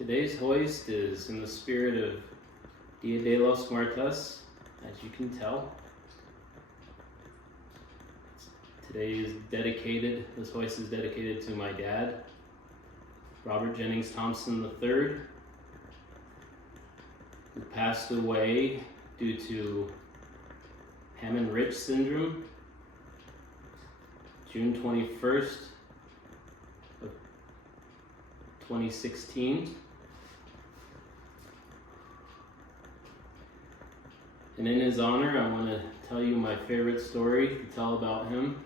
Today's hoist is in the spirit of Dia de los Muertos, as you can tell. This hoist is dedicated to my dad, Robert Jennings Thompson III, who passed away due to Hammond-Rich syndrome, June 21st of 2016. And in his honor, I want to tell you my favorite story to tell about him.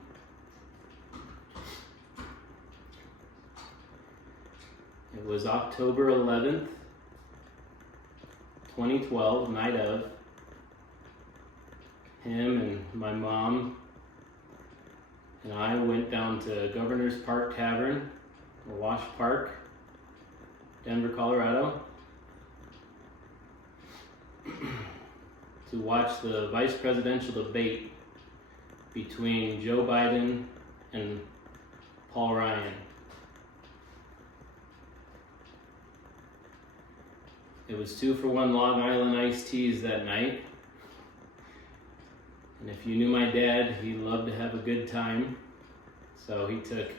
It was October 11th, 2012, night of. Him and my mom and I went down to Governor's Park Tavern, or Wash Park, Denver, Colorado, to watch the vice presidential debate between Joe Biden and Paul Ryan. It was 2-for-1 Long Island iced teas that night. And if you knew my dad, he loved to have a good time. So he took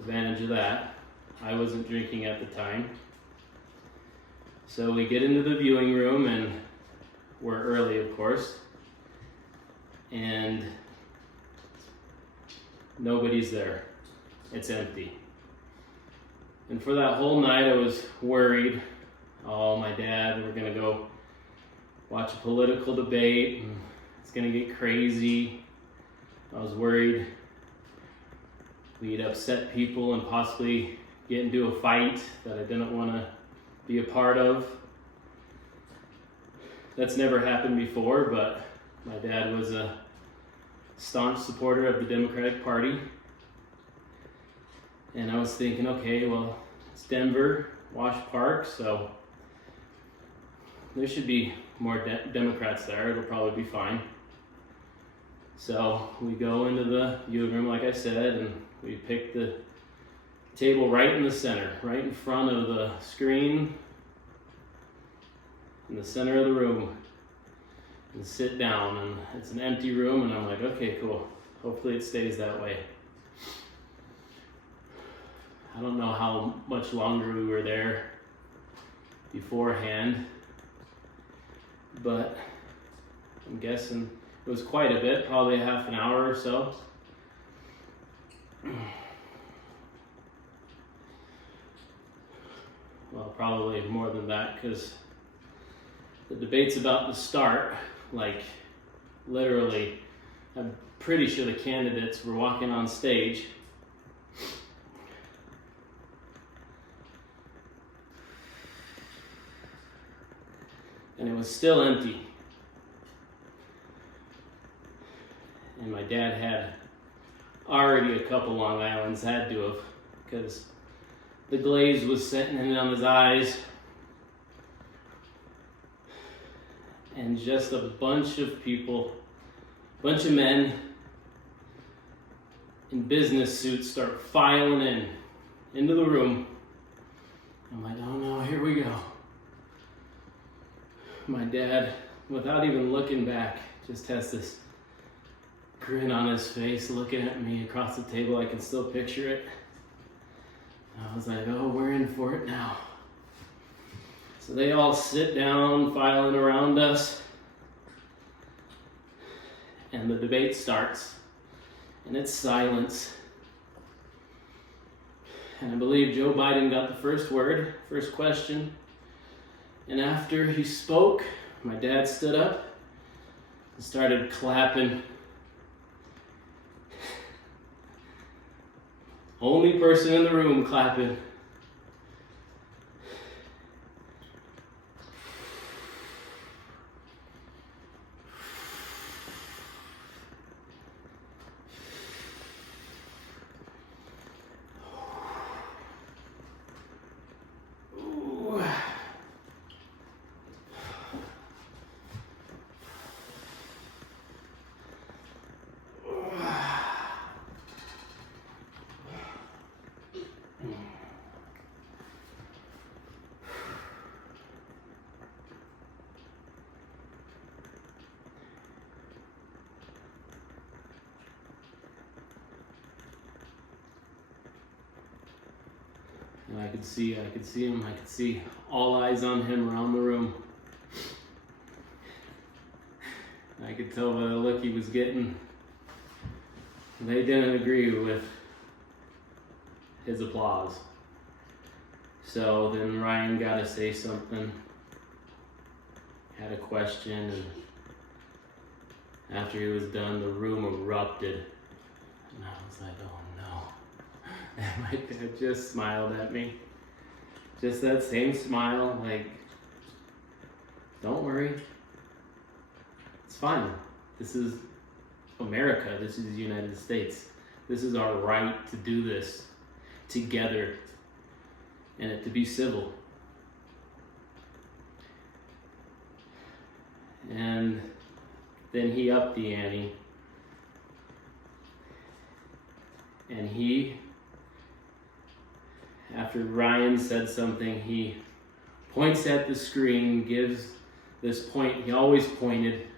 advantage of that. I wasn't drinking at the time. So we get into the viewing room, and we're early, of course. And nobody's there. It's empty. And for that whole night, I was worried. Oh, my dad, we're gonna go watch a political debate, and it's gonna get crazy. I was worried we'd upset people and possibly get into a fight that I didn't want to be a part of. That's never happened before, but my dad was a staunch supporter of the Democratic Party. And I was thinking, okay, well, it's Denver, Wash Park, so there should be more Democrats there. It'll probably be fine. So we go into the viewing room, like I said, and we pick the table right in the center, right in front of the screen, in the center of the room, and sit down. And it's an empty room, and I'm like, okay, cool. Hopefully it stays that way. I don't know how much longer we were there beforehand, but I'm guessing it was quite a bit, probably a half an hour or so. Well, probably more than that, because the debate's about to start. Like, literally, I'm pretty sure the candidates were walking on stage. And it was still empty. And my dad had already a couple Long Islands, had to have, because the glaze was setting in on his eyes. And just a bunch of people, bunch of men in business suits start filing into the room. I'm like, oh no, here we go. My dad, without even looking back, just has this grin on his face, looking at me across the table. I can still picture it. I was like, oh, we're in for it now. So they all sit down, filing around us, and the debate starts, and it's silence. And I believe Joe Biden got the first word, first question. And after he spoke, my dad stood up and started clapping. Only person in the room clapping. I could see him. I could see all eyes on him around the room. I could tell by the look he was getting. They didn't agree with his applause. So then Ryan got to say something. Had a question, and after he was done, the room erupted. And I was like, oh no. And my dad just smiled at me. Just that same smile, like, don't worry. It's fine. This is America. This is the United States. This is our right to do this together and it to be civil. And then he upped the ante. And after Ryan said something, he points at the screen, gives this point. He always pointed.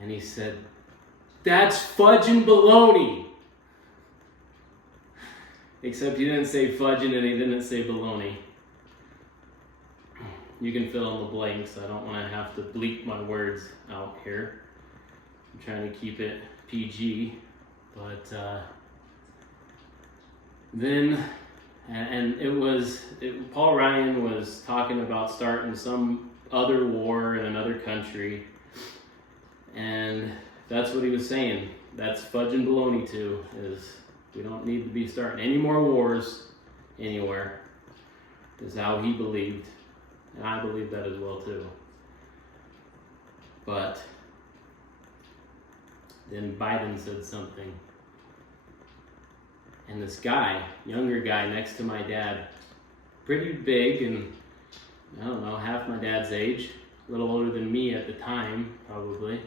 And he said, "That's fudge and bologna." Except he didn't say fudging and he didn't say bologna. You can fill in the blanks. I don't want to have to bleep my words out here. I'm trying to keep it PG. But then, Paul Ryan was talking about starting some other war in another country. And that's what he was saying. That's fudge and bologna too, is we don't need to be starting any more wars anywhere, is how he believed. And I believe that as well too. But then Biden said something. And this guy, younger guy next to my dad, pretty big and, I don't know, half my dad's age, a little older than me at the time, probably.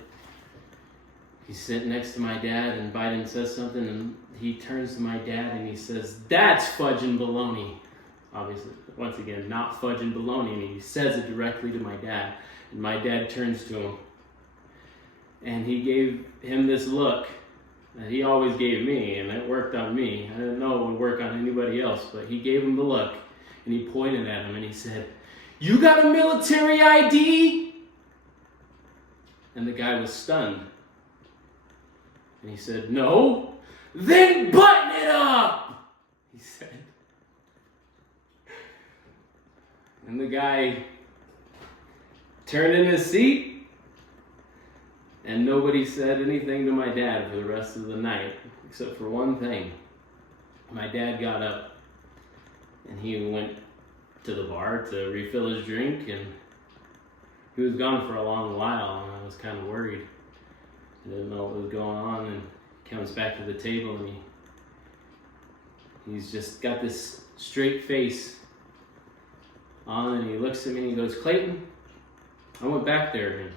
He's sitting next to my dad and Biden says something and he turns to my dad and he says, "That's fudge and bologna." Obviously, once again, not fudge and bologna, and he says it directly to my dad. And my dad turns to him and he gave him this look that he always gave me, and it worked on me. I didn't know it would work on anybody else, but he gave him the look and he pointed at him and he said, "You got a military ID?" And the guy was stunned. And he said, "No." "Then button it up," he said. And the guy turned in his seat, and nobody said anything to my dad for the rest of the night, except for one thing. My dad got up, and he went to the bar to refill his drink, and he was gone for a long while, and I was kind of worried. I didn't know what was going on, and he comes back to the table, and he's just got this straight face on, and he looks at me and he goes, "Clayton, I went back there and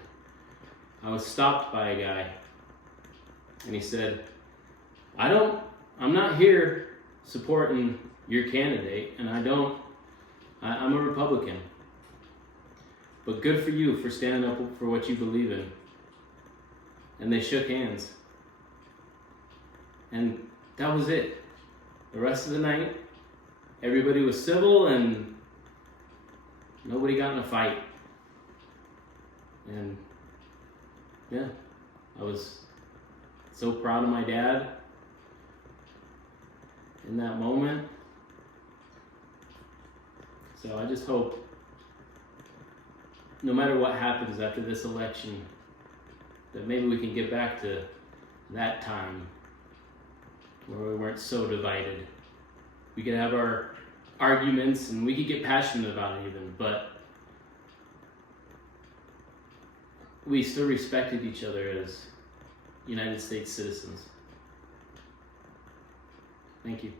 I was stopped by a guy, and he said, I'm not here supporting your candidate, and I'm a Republican, but good for you for standing up for what you believe in." And they shook hands. And that was it. The rest of the night, everybody was civil and nobody got in a fight. And yeah, I was so proud of my dad in that moment. So I just hope, no matter what happens after this election, that maybe we can get back to that time where we weren't so divided. We could have our arguments and we could get passionate about it even, but we still respected each other as United States citizens. Thank you.